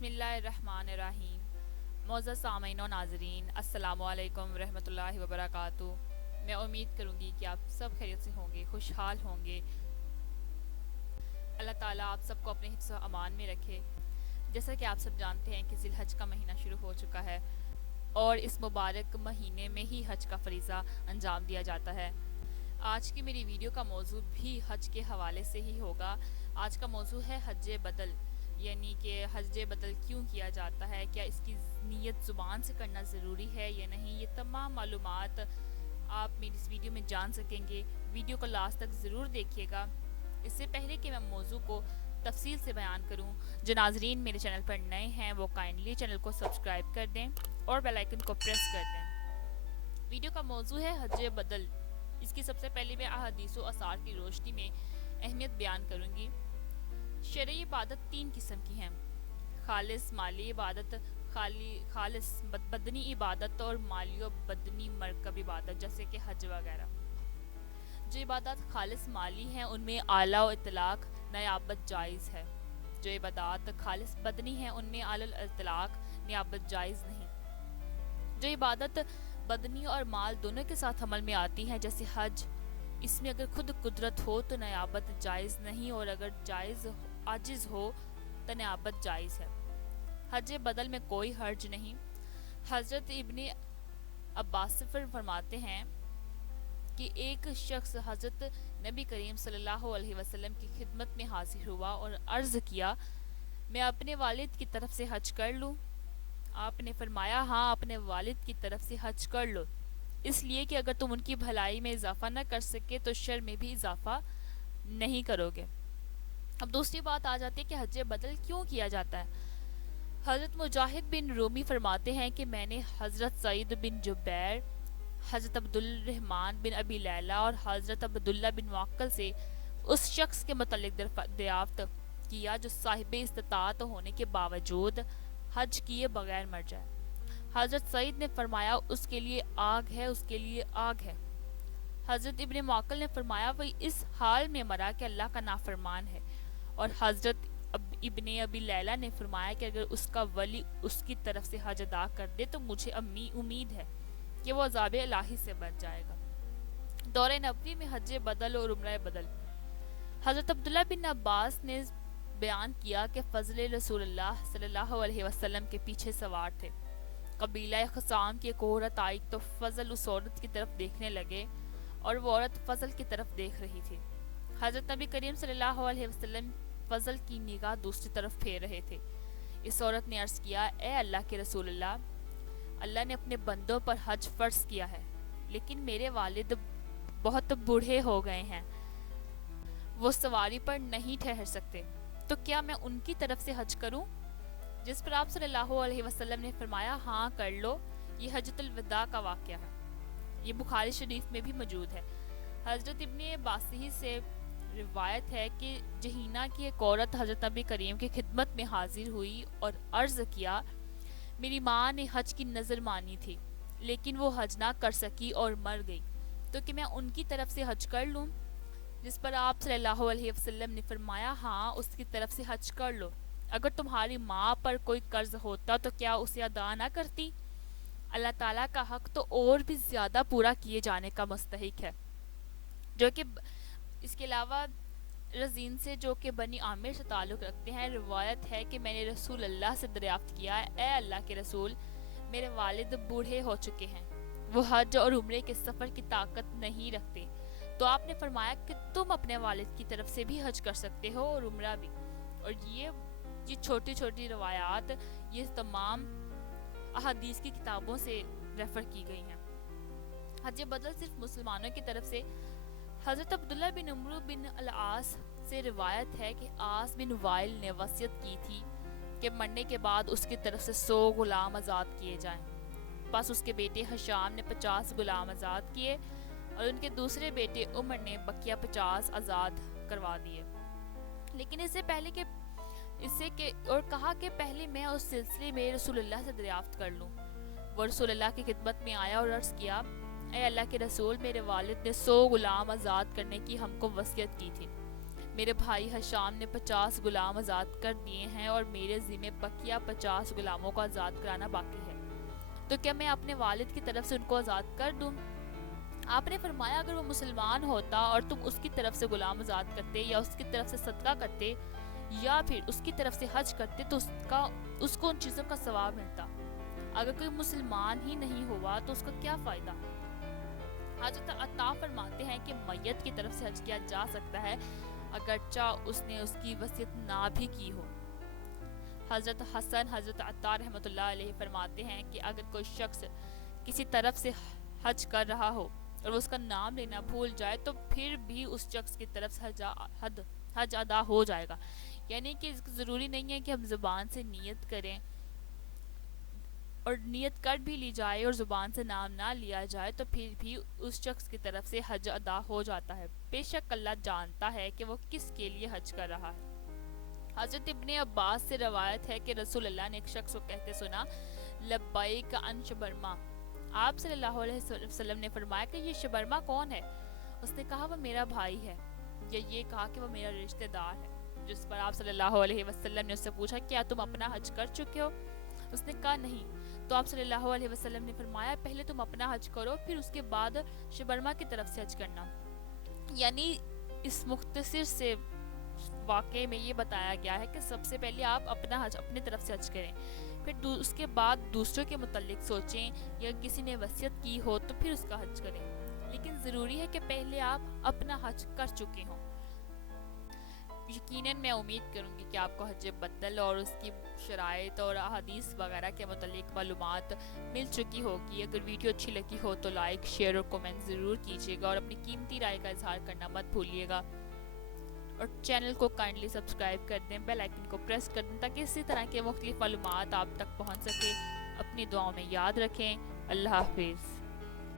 بسم اللہ الرحمن الرحیم۔ معزز سامعین و ناظرین، السلام علیکم ورحمۃ اللہ وبرکاتہ۔ میں امید کروں گی کہ آپ سب خیریت سے ہوں گے، خوشحال ہوں گے۔ اللہ تعالیٰ آپ سب کو اپنے حفظ و امان میں رکھے۔ جیسا کہ آپ سب جانتے ہیں کہ ذی الحج کا مہینہ شروع ہو چکا ہے اور اس مبارک مہینے میں ہی حج کا فریضہ انجام دیا جاتا ہے۔ آج کی میری ویڈیو کا موضوع بھی حج کے حوالے سے ہی ہوگا۔ آج کا موضوع ہے حج بدل، یعنی کہ حج بدل کیوں کیا جاتا ہے، کیا اس کی نیت زبان سے کرنا ضروری ہے یا نہیں، یہ تمام معلومات آپ میری اس ویڈیو میں جان سکیں گے۔ ویڈیو کو لاسٹ تک ضرور دیکھیے گا۔ اس سے پہلے کہ میں موضوع کو تفصیل سے بیان کروں، جو ناظرین میرے چینل پر نئے ہیں وہ کائنڈلی چینل کو سبسکرائب کر دیں اور بیل آئیکن کو پریس کر دیں۔ ویڈیو کا موضوع ہے حج بدل۔ اس کی سب سے پہلے میں احادیث و آثار کی روشنی میں اہمیت بیان کروں گی۔ شرعی عبادت تین قسم کی ہیں: خالص مالی عبادت، خالص بدنی عبادت اور مالی و بدنی مرکب عبادت، جیسے کہ حج وغیرہ۔ جو عبادات خالص مالی ہیں ان میں اعلیٰ و اطلاق نیابت جائز ہے۔ جو عبادات خالص بدنی ہیں ان میں اعلیٰ اطلاق نیابت جائز نہیں۔ جو عبادت بدنی اور مال دونوں کے ساتھ عمل میں آتی ہیں، جیسے حج، اس میں اگر خود قدرت ہو تو نیابت جائز نہیں، اور اگر عاجز ہو تو نیابت جائز ہے۔ حج بدل میں کوئی حرج نہیں۔ حضرت ابن عباس فرماتے ہیں کہ ایک شخص حضرت نبی کریم صلی اللہ علیہ وسلم کی خدمت میں حاضر ہوا اور عرض کیا، میں اپنے والد کی طرف سے حج کر لوں؟ آپ نے فرمایا، ہاں، اپنے والد کی طرف سے حج کر لو، اس لیے کہ اگر تم ان کی بھلائی میں اضافہ نہ کر سکے تو شر میں بھی اضافہ نہیں کرو گے۔ اب دوسری بات آ جاتی ہے کہ حج بدل کیوں کیا جاتا ہے۔ حضرت مجاہد بن رومی فرماتے ہیں کہ میں نے حضرت سعید بن جبیر، حضرت عبد الرحمن بن ابی لیلہ اور حضرت عبداللہ بن معقل سے اس شخص کے متعلق دریافت کیا جو صاحب استطاعت ہونے کے باوجود حج کیے بغیر مر جائے۔ حضرت سعید نے فرمایا، اس کے لیے آگ ہے، اس کے لیے آگ ہے۔ حضرت ابن معقل نے فرمایا، وہ اس حال میں مرا کہ اللہ کا نافرمان ہے۔ اور حضرت ابن ابی لیلہ نے فرمایا کہ اگر اس کا ولی اس کی طرف سے حج ادا کر دے تو مجھے امید ہے کہ وہ عذاب الہی سے بچ جائے گا۔ دور نبوی میں حج بدل اور عمرہ بدل۔ حضرت عبداللہ بن عباس نے بیان کیا کہ فضل رسول اللہ صلی اللہ علیہ وسلم کے پیچھے سوار تھے۔ قبیلہ خثام کی ایک عورت آئی تو فضل اس عورت کی طرف دیکھنے لگے اور وہ عورت فضل کی طرف دیکھ رہی تھی۔ حضرت نبی کریم صلی اللہ علیہ وسلم فضل کی نگاہ دوسری طرف پھیر رہے تھے۔ اس عورت نے عرض کیا، اے اللہ کے رسول اللہ، اللہ نے اپنے بندوں پر حج فرض کیا ہے، لیکن میرے والد بہت بوڑھے ہو گئے ہیں، وہ سواری پر نہیں ٹھہر سکتے، تو کیا میں ان کی طرف سے حج کروں؟ جس پر آپ صلی اللہ علیہ وسلم نے فرمایا، ہاں کر لو۔ یہ حجۃ الوداع کا واقعہ ہے، یہ بخاری شریف میں بھی موجود ہے۔ حضرت ابن باصی سے روایت ہے کہ جہینہ کی ایک عورت حضرت نبی کریم کی خدمت میں حاضر ہوئی اور عرض کیا، میری ماں نے حج کی نظر مانی تھی لیکن وہ حج نہ کر سکی اور مر گئی، تو کہ میں ان کی طرف سے حج کر لوں؟ جس پر آپ صلی اللہ علیہ وسلم نے فرمایا، ہاں، اس کی طرف سے حج کر لو۔ اگر تمہاری ماں پر کوئی قرض ہوتا تو کیا اسے ادا نہ کرتی؟ اللہ تعالیٰ کا حق تو اور بھی زیادہ پورا کیے جانے کا مستحق ہے۔ جو کہ اس کے علاوہ رزین سے، جو کہ بنی عامر سے تعلق رکھتے ہیں، روایت ہے کہ میں نے رسول اللہ سے دریافت کیا، اے اللہ کے رسول، میرے والد بوڑھے ہو چکے ہیں، وہ حج اور عمرے کے سفر کی طاقت نہیں رکھتے، تو آپ نے فرمایا کہ تم اپنے والد کی طرف سے بھی حج کر سکتے ہو اور عمرہ بھی۔ اور یہ چھوٹی چھوٹی روایات یہ تمام احادیث کی کتابوں سے ریفر کی گئی ہیں۔ حج بدل صرف مسلمانوں کی طرف سے۔ حضرت عبداللہ بن عمرو بن العاص سے روایت ہے کہ عاص بن وائل نے وصیت کی تھی کہ مرنے کے بعد اس کی طرف سے 100 غلام آزاد کیے جائیں۔ پس اس کے بیٹے حشام نے 50 غلام آزاد کیے اور ان کے دوسرے بیٹے عمر نے بقیہ 50 آزاد کروا دیے۔ لیکن اور کہا کہ پہلے میں اس سلسلے میں رسول اللہ سے دریافت کر لوں۔ وہ رسول اللہ کی خدمت میں آیا اور عرض کیا، اے اللہ کے رسول، میرے والد نے 100 غلام آزاد کرنے کی ہم کو وصیت کی تھی، میرے بھائی حشام نے 50 غلام آزاد کر دیے ہیں اور میرے ذمہ بقیہ 50 غلاموں کو آزاد کرانا باقی ہے، تو کیا میں اپنے والد کی طرف سے ان کو آزاد کر دوں؟ آپ نے فرمایا اگر وہ مسلمان ہوتا اور تم اس کی طرف سے غلام آزاد کرتے یا اس کی طرف سے صدقہ کرتے یا پھر اس کی طرف سے حج کرتے تو اس کو ان چیزوں کا ثواب ملتا۔ اگر کوئی مسلمان ہی نہیں ہوا تو اس کا کیا فائدہ؟ حضرت عطا فرماتے ہیں کہ میت کی طرف سے حج کیا جا سکتا ہے اگرچہ اس نے اس کی وصیت نہ بھی کی ہو۔ حضرت حسن حضرت عطا رحمۃ اللہ علیہ فرماتے ہیں کہ اگر کوئی شخص کسی طرف سے حج کر رہا ہو اور اس کا نام لینا بھول جائے تو پھر بھی اس شخص کی طرف سے حج ادا ہو جائے گا، یعنی کہ ضروری نہیں ہے کہ ہم زبان سے نیت کریں اور نیت کر بھی لی جائے اور زبان سے نام نہ لیا جائے تو پھر بھی اس شخص کی طرف سے حج ادا ہو جاتا ہے، بے شک اللہ جانتا ہے کہ وہ کس کے لیے حج کر رہا ہے۔ حضرت ابن عباس سے روایت ہے کہ رسول اللہ نے ایک شخص کو کہتے سنا لبیک ان شبرما، آپ صلی اللہ علیہ وسلم نے فرمایا کہ یہ شبرما کون ہے؟ اس نے کہا وہ میرا بھائی ہے، یا یہ کہا کہ وہ میرا رشتہ دار ہے، جس پر آپ صلی اللہ علیہ وسلم نے اس سے پوچھا کیا تم اپنا حج کر چکے ہو؟ اس نے کہا نہیں، تو آپ صلی اللہ علیہ وسلم نے فرمایا پہلے تم اپنا حج کرو پھر اس کے بعد شبرما کی طرف سے حج کرنا، یعنی اس مختصر سے واقعے میں یہ بتایا گیا ہے کہ سب سے پہلے آپ اپنا حج اپنی طرف سے حج کریں، پھر اس کے بعد دوسروں کے متعلق سوچیں یا کسی نے وصیت کی ہو تو پھر اس کا حج کریں، لیکن ضروری ہے کہ پہلے آپ اپنا حج کر چکے ہوں۔ یقیناً میں امید کروں گی کہ آپ کو حج بدل اور اس کی شرائط اور احادیث وغیرہ کے متعلق معلومات مل چکی ہوگی۔ اگر ویڈیو اچھی لگی ہو تو لائک شیئر اور کومنٹ ضرور کیجیے گا اور اپنی قیمتی رائے کا اظہار کرنا مت بھولیے گا، اور چینل کو کائنڈلی سبسکرائب کر دیں، بیل آئیکن کو پریس کر دیں تاکہ اسی طرح کے مختلف معلومات آپ تک پہنچ سکے۔ اپنی دعاؤں میں یاد رکھیں۔ اللہ حافظ۔